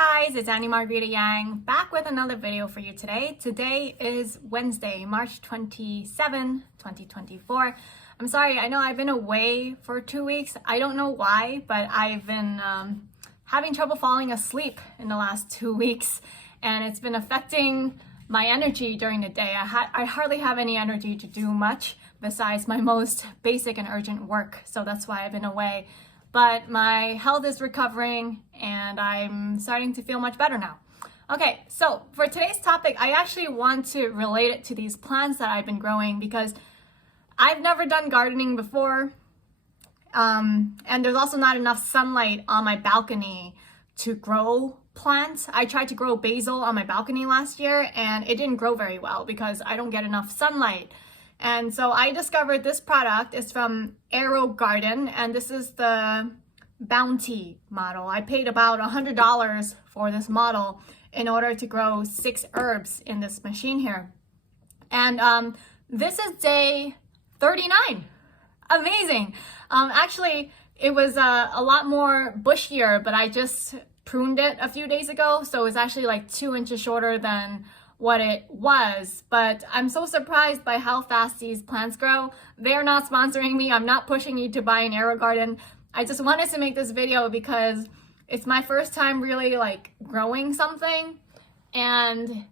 guys, it's Annie Margarita Yang back with another video for you today. Today is Wednesday, March 27, 2024. I'm sorry, I know I've been away for 2 weeks. I don't know why, but I've been having trouble falling asleep in the last 2 weeks, and it's been affecting my energy during the day. I hardly have any energy to do much besides my most basic and urgent work, so that's why I've been away. But my health is recovering and I'm starting to feel much better now. Okay, so for today's topic, I actually want to relate it to these plants that I've been growing because I've never done gardening before. And there's also not enough sunlight on my balcony to grow plants. I tried to grow basil on my balcony last year and it didn't grow very well because I don't get enough sunlight. And so I discovered this product. It's from Arrow Garden, and this is the Bounty model. I paid about $100 for this model in order to grow 6 herbs in this machine here. And this is day 39. Amazing. Actually, it was a lot more bushier, but I just pruned it a few days ago, so it's actually like 2 inches shorter than what it was. But I'm so surprised by how fast these plants grow. They're not sponsoring me. I'm not pushing you to buy an Arrow Garden. I just wanted to make this video because it's my first time really like growing something, and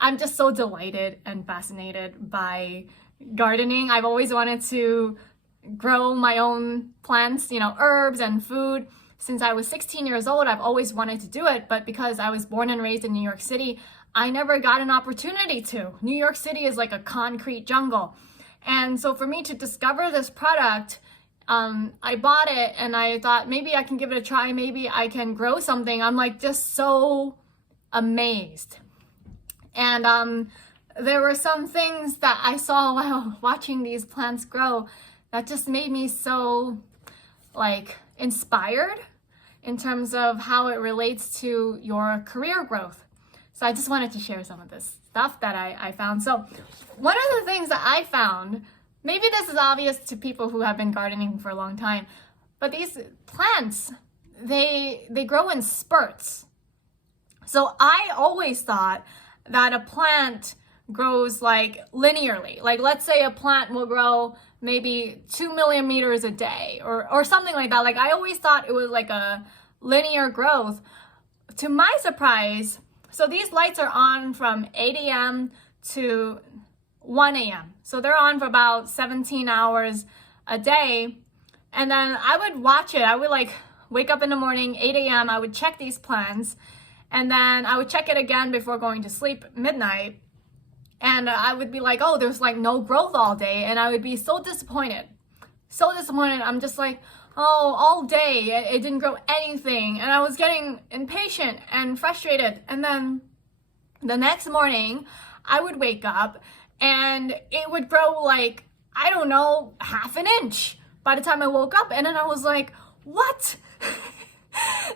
I'm just so delighted and fascinated by gardening. I've always wanted to grow my own plants, you know, herbs and food. Since I was 16 years old, I've always wanted to do it, but because I was born and raised in New York City, I never got an opportunity to. New York City is like a concrete jungle. And so for me to discover this product, I bought it and I thought maybe I can give it a try. Maybe I can grow something. I'm like just so amazed. And there were some things that I saw while watching these plants grow that just made me so like inspired in terms of how it relates to your career growth. So I just wanted to share some of this stuff that I found. So one of the things that I found, maybe this is obvious to people who have been gardening for a long time, but these plants, they grow in spurts. So I always thought that a plant grows like linearly. Like let's say a plant will grow maybe 2 millimeters a day or something like that. Like I always thought it was like a linear growth. To my surprise, so these lights are on from 8 a.m. to 1 a.m. So they're on for about 17 hours a day. And then I would watch it. I would like wake up in the morning, 8 a.m. I would check these plants. And then I would check it again before going to sleep midnight. And I would be like, oh, there's like no growth all day. And I would be so disappointed. So disappointed. I'm just like, oh, all day it didn't grow anything. And I was getting impatient and frustrated. And then the next morning I would wake up and it would grow like, I don't know, half an inch by the time I woke up. And then I was like, what?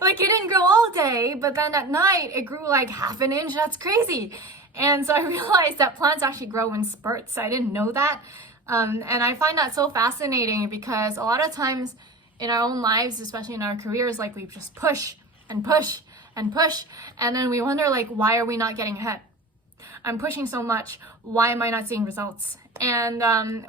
Like it didn't grow all day, but then at night it grew like half an inch. That's crazy. And so I realized that plants actually grow in spurts. I didn't know that. And I find that so fascinating because a lot of times in our own lives, especially in our careers, like we just push and push and push. And then we wonder like, why are we not getting ahead? I'm pushing so much. Why am I not seeing results? And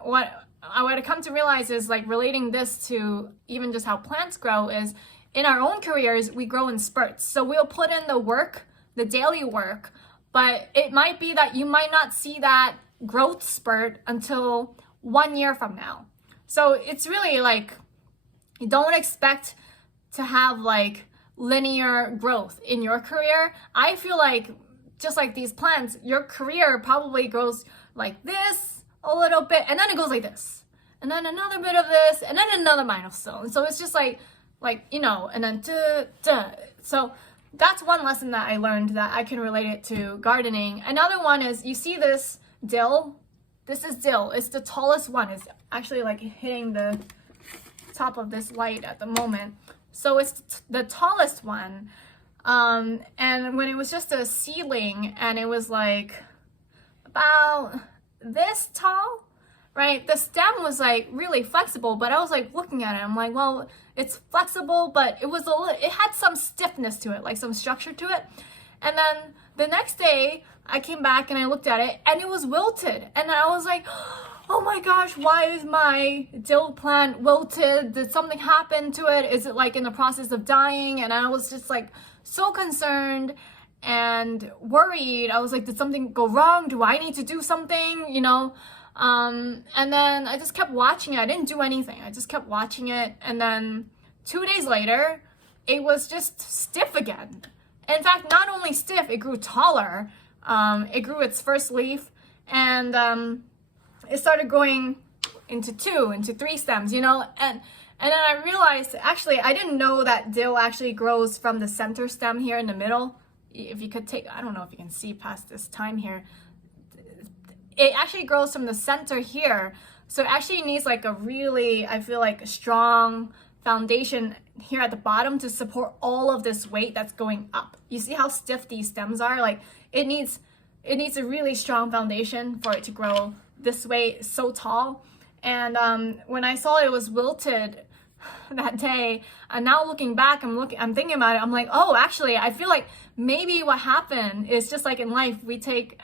what I come to realize is like relating this to even just how plants grow is in our own careers, we grow in spurts. So we'll put in the work, the daily work, but it might be that you might not see that growth spurt until 1 year from now. So it's really like, you don't expect to have like linear growth in your career. I feel like just like these plants, your career probably grows like this a little bit, and then it goes like this, and then another bit of this, and then another milestone. So it's just like you know, and then So that's one lesson that I learned that I can relate it to gardening. Another one is you see this dill. This is dill. It's the tallest one. It's actually like hitting the top of this light at the moment. So it's the tallest one. And when it was just a seedling and it was like about this tall, right? The stem was like really flexible, but I was like looking at it. I'm like, well, it's flexible, but it had some stiffness to it, like some structure to it. And then the next day I came back and I looked at it and it was wilted. And I was like, oh my gosh, why is my dill plant wilted? Did something happen to it? Is it like in the process of dying? And I was just like so concerned and worried. I was like, did something go wrong? Do I need to do something? And then I just kept watching it. I didn't do anything. I just kept watching it. And then 2 days later, it was just stiff again. In fact, not only stiff, it grew taller. It grew its first leaf, and it started growing into 2, into 3 stems, and then I realized, actually, I didn't know that dill actually grows from the center stem here in the middle. If you could I don't know if you can see past this time here. It actually grows from the center here. So it actually needs like a really, I feel like, strong foundation here at the bottom to support all of this weight that's going up. You see how stiff these stems are? Like it needs a really strong foundation for it to grow this way so tall. And when I saw it was wilted that day, and now looking back, I'm thinking about it. I'm like, oh, actually, I feel like maybe what happened is just like in life, we take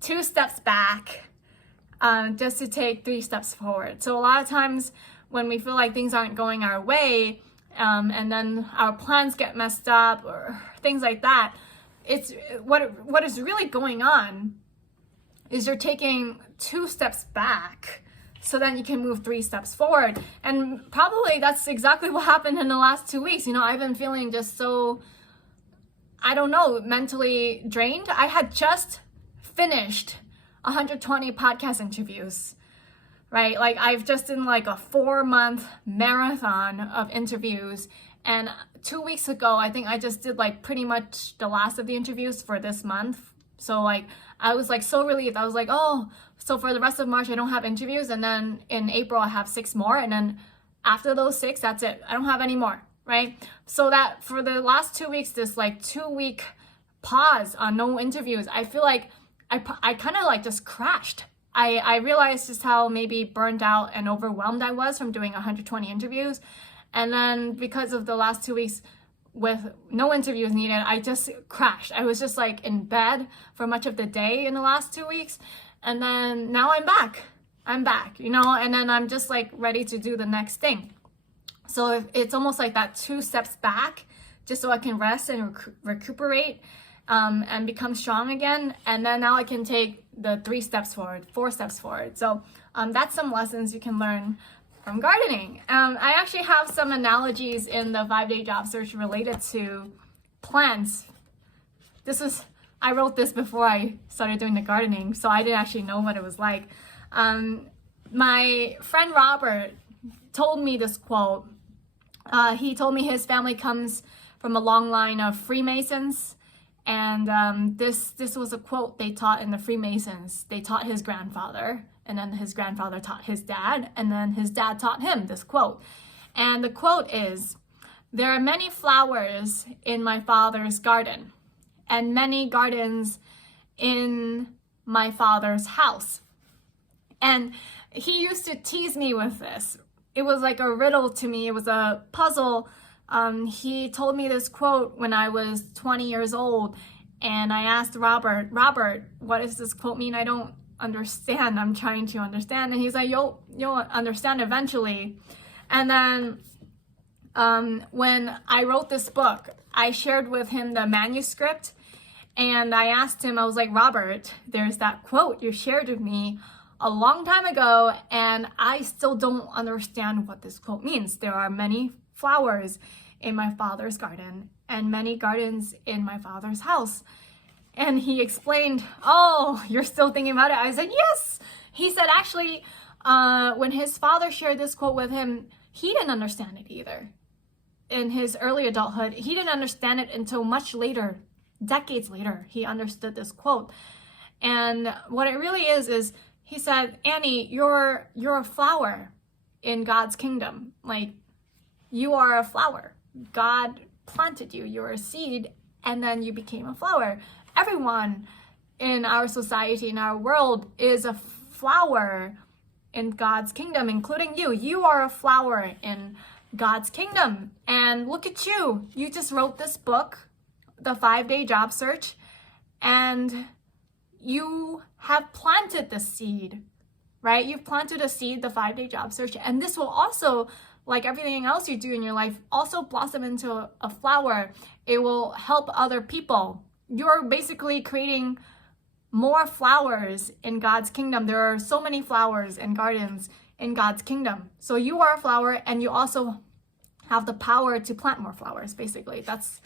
2 steps back just to take 3 steps forward. So a lot of times when we feel like things aren't going our way, and then our plans get messed up or things like that, it's what is really going on is you're taking 2 steps back so then you can move 3 steps forward. And probably that's exactly what happened in the last 2 weeks. I've been feeling just so, I don't know, mentally drained. I had just finished 120 podcast interviews, right? Like I've just done like a 4-month marathon of interviews. And 2 weeks ago, I think I just did like pretty much the last of the interviews for this month. So like, I was like so relieved. I was like, oh, so for the rest of March, I don't have interviews. And then in April, I have 6 more. And then after those 6, that's it. I don't have any more, right? So that for the last 2 weeks, this like 2-week pause on no interviews, I feel like I kind of like just crashed. I realized just how maybe burned out and overwhelmed I was from doing 120 interviews. And then because of the last 2 weeks with no interviews needed, I just crashed. I was just like in bed for much of the day in the last 2 weeks. And then now I'm back, and then I'm just like ready to do the next thing. So it's almost like that 2 steps back just so I can rest and recuperate. And become strong again. And then now I can take the 3 steps forward, 4 steps forward. So that's some lessons you can learn from gardening. I actually have some analogies in the 5-day job search related to plants. I wrote this before I started doing the gardening, so I didn't actually know what it was like. My friend Robert told me this quote. He told me his family comes from a long line of Freemasons. And this was a quote they taught in the Freemasons. They taught his grandfather, and then his grandfather taught his dad, and then his dad taught him this quote. And the quote is, "There are many flowers in my father's garden, and many gardens in my father's house." And he used to tease me with this. It was like a riddle to me. It was a puzzle. He told me this quote when I was 20 years old, and I asked Robert, what does this quote mean? I don't understand. I'm trying to understand. And he's like, you'll understand eventually. And then when I wrote this book, I shared with him the manuscript, and I asked him, I was like, Robert, there's that quote you shared with me a long time ago, and I still don't understand what this quote means. There are many flowers in my father's garden and many gardens in my father's house. And he explained, oh, you're still thinking about it? I said, yes. He said, actually, when his father shared this quote with him, he didn't understand it either. In his early adulthood, he didn't understand it until much later, decades later, he understood this quote. And what it really is he said, Annie, you're a flower in God's kingdom. Like, you are a flower. God planted you. You're a seed, and then you became a flower. Everyone in our society, in our world, is a flower in God's kingdom, including you. You are a flower in God's kingdom. And look at you. You just wrote this book, The 5-Day Job Search, and you have planted the seed, right? You've planted a seed, the 5-Day Job Search, and this will also, like everything else you do in your life, also blossom into a flower. It will help other people. You're basically creating more flowers in God's kingdom. There are so many flowers and gardens in God's kingdom. So you are a flower, and you also have the power to plant more flowers, basically. That's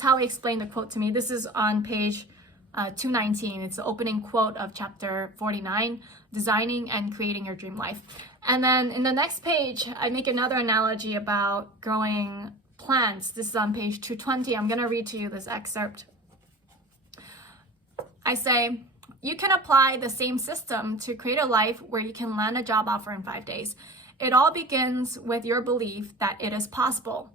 how he explained the quote to me. This is on page 219. It's the opening quote of chapter 49, Designing and Creating Your Dream Life. And then in the next page, I make another analogy about growing plants. This is on page 220. I'm going to read to you this excerpt. I say, you can apply the same system to create a life where you can land a job offer in 5 days. It all begins with your belief that it is possible.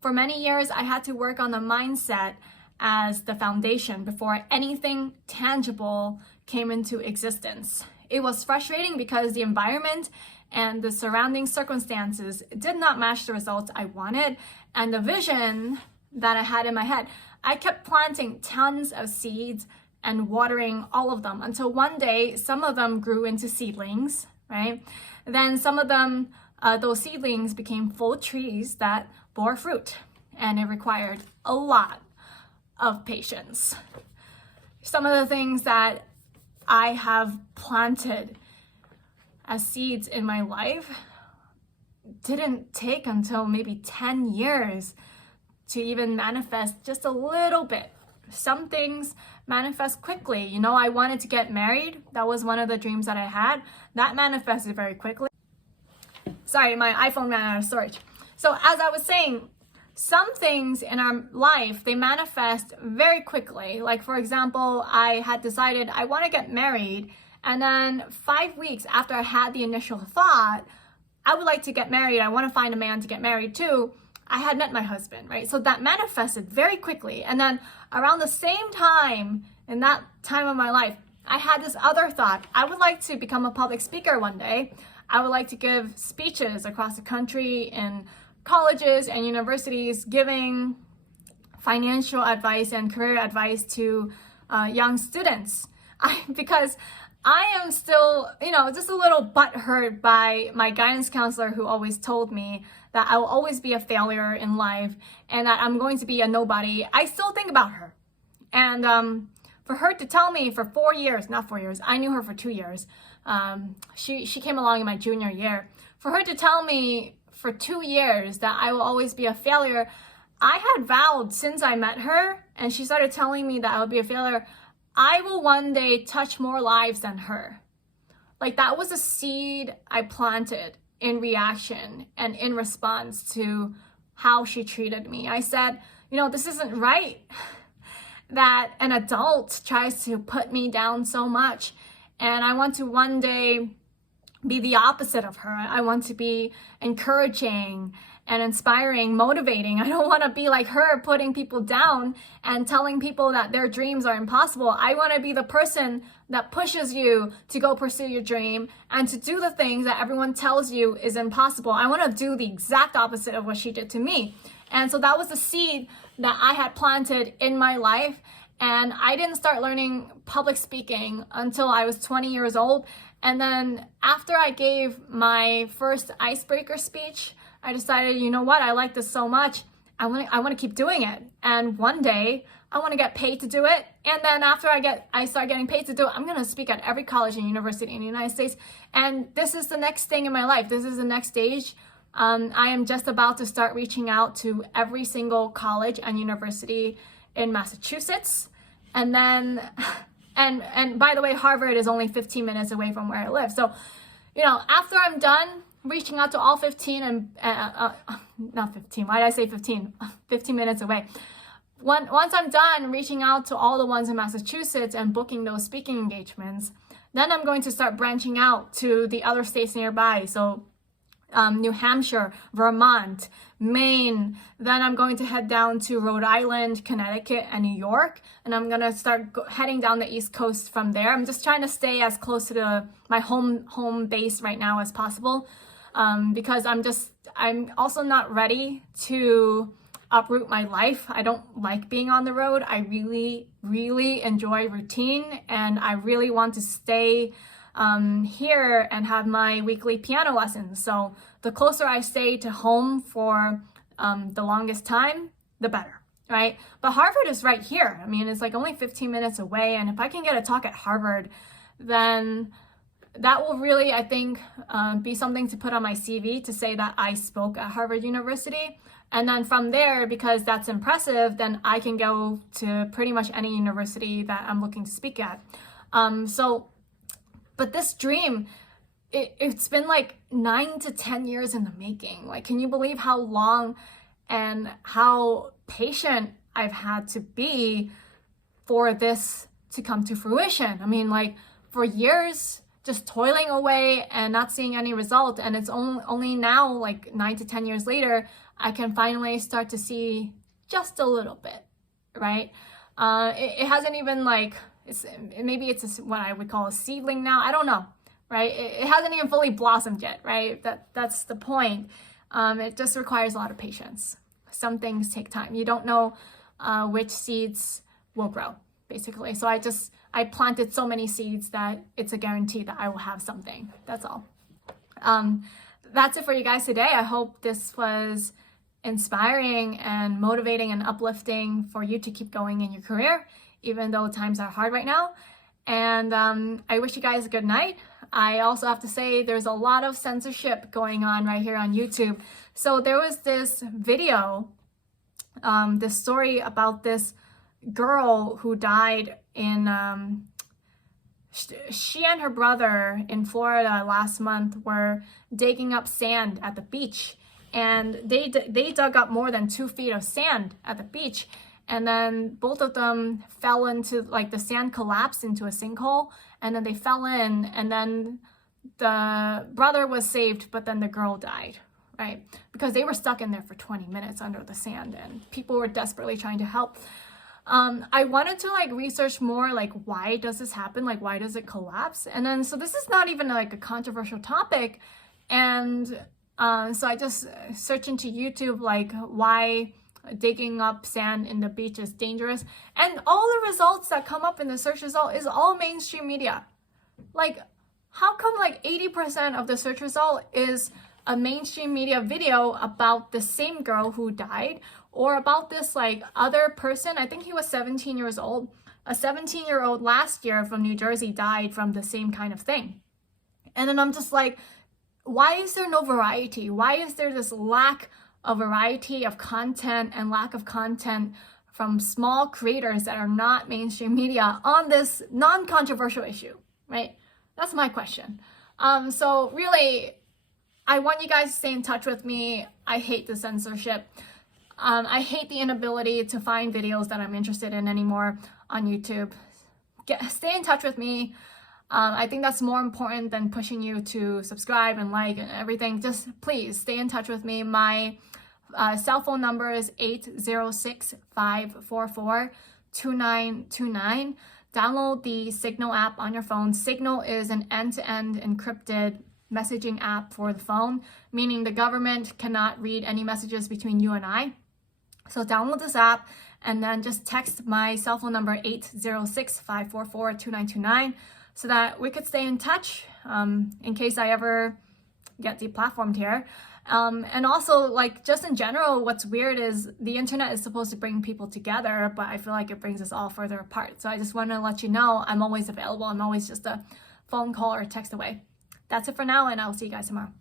For many years, I had to work on the mindset as the foundation before anything tangible came into existence. It was frustrating because the environment and the surrounding circumstances did not match the results I wanted and the vision that I had in my head. I kept planting tons of seeds and watering all of them until one day some of them grew into seedlings, right? Then some of them, those seedlings became full trees that bore fruit, and it required a lot of patience. Some of the things that I have planted as seeds in my life didn't take until maybe 10 years to even manifest just a little bit. Some things manifest quickly. You know, I wanted to get married. That was one of the dreams that I had. That manifested very quickly. Sorry, my iPhone ran out of storage. So as I was saying, some things in our life, they manifest very quickly. Like, for example, I had decided I want to get married, and then 5 weeks after I had the initial thought, I would like to get married, I want to find a man to get married to, I had met my husband, right? So that manifested very quickly. And then around the same time, in that time of my life, I had this other thought. I would like to become a public speaker one day. I would like to give speeches across the country in colleges and universities, giving financial advice and career advice to young students. Because I am still, just a little butthurt by my guidance counselor, who always told me that I will always be a failure in life and that I'm going to be a nobody. I still think about her. And for her to tell me for 4 years, not 4 years, I knew her for 2 years. She came along in my junior year. For her to tell me for 2 years that I will always be a failure, I had vowed since I met her and she started telling me that I would be a failure, I will one day touch more lives than her. Like, that was a seed I planted in reaction and in response to how she treated me. I said, this isn't right that an adult tries to put me down so much. And I want to one day be the opposite of her. I want to be encouraging and inspiring, motivating. I don't want to be like her, putting people down and telling people that their dreams are impossible. I want to be the person that pushes you to go pursue your dream and to do the things that everyone tells you is impossible. I want to do the exact opposite of what she did to me. And so that was the seed that I had planted in my life. And I didn't start learning public speaking until I was 20 years old. And then after I gave my first icebreaker speech, I decided, you know what, I like this so much. I want to keep doing it. And one day I want to get paid to do it. And then after I start getting paid to do it, I'm going to speak at every college and university in the United States. And this is the next thing in my life. This is the next stage. I am just about to start reaching out to every single college and university in Massachusetts. And then, and by the way, Harvard is only 15 minutes away from where I live. So, after I'm done reaching out to all 15 and, not 15, why did I say 15? 15 minutes away. Once I'm done reaching out to all the ones in Massachusetts and booking those speaking engagements, then I'm going to start branching out to the other states nearby. So New Hampshire, Vermont, Maine. Then I'm going to head down to Rhode Island, Connecticut, and New York. And I'm going to start heading down the East Coast from there. I'm just trying to stay as close to my home base right now as possible, because I'm also not ready to uproot my life. I don't like being on the road. I really enjoy routine, and I really want to stay here and have my weekly piano lessons. So the closer I stay to home for the longest time, the better, right? But Harvard is right here. I mean, it's like only 15 minutes away. And if I can get a talk at Harvard, then that will really, I think, be something to put on my CV to say that I spoke at Harvard University. And then from there, because that's impressive, then I can go to pretty much any university that I'm looking to speak at. But this dream, it's been like 9 to 10 years in the making. Like, can you believe how long and how patient I've had to be for this to come to fruition? I mean, like, for years, just toiling away and not seeing any result. And it's only now, like 9 to 10 years later, I can finally start to see just a little bit, right? It hasn't even like, maybe it's what I would call a seedling now. I don't know, right? It hasn't even fully blossomed yet, right? That's the point. It just requires a lot of patience. Some things take time. You don't know which seeds will grow, basically. So I planted so many seeds that it's a guarantee that I will have something. That's all. That's it for you guys today. I hope this was inspiring and motivating and uplifting for you to keep going in your career, even though times are hard right now. And I wish you guys a good night. I also have to say there's a lot of censorship going on right here on YouTube. So there was this video, this story about this girl who died in, she and her brother in Florida last month were digging up sand at the beach. And they dug up more than 2 feet of sand at the beach. And then both of them fell into, like, the sand collapsed into a sinkhole, and then they fell in, and then the brother was saved, but then the girl died, right? Because they were stuck in there for 20 minutes under the sand, and people were desperately trying to help. I wanted to like research more, like, why does this happen? Like, why does it collapse? And then, so this is not even like a controversial topic. And so I just searched into YouTube, like, why digging up sand in the beach is dangerous. And all the results that come up in the search result is all mainstream media. Like, how come like 80% of the search result is a mainstream media video about the same girl who died, or about this like other person? I think he was 17 years old. A 17-year-old last year from New Jersey died from the same kind of thing. And then I'm just like, why is there no variety? Why is there this lack of variety of content and lack of content from small creators that are not mainstream media on this non-controversial issue, right? That's my question. So really, I want you guys to stay in touch with me. I hate the censorship. I hate the inability to find videos that I'm interested in anymore on YouTube. Stay in touch with me. I think that's more important than pushing you to subscribe and like and everything. Just please stay in touch with me. My cell phone number is 806-544-2929. Download the Signal app on your phone. Signal is an end-to-end encrypted messaging app for the phone, meaning the government cannot read any messages between you and I. So download this app and then just text my cell phone number 806-544-2929 so that we could stay in touch in case I ever get deplatformed here. And also, like, just in general, what's weird is the internet is supposed to bring people together, but I feel like it brings us all further apart. So I just want to let you know I'm always available. I'm always just a phone call or text away. That's it for now, and I'll see you guys tomorrow.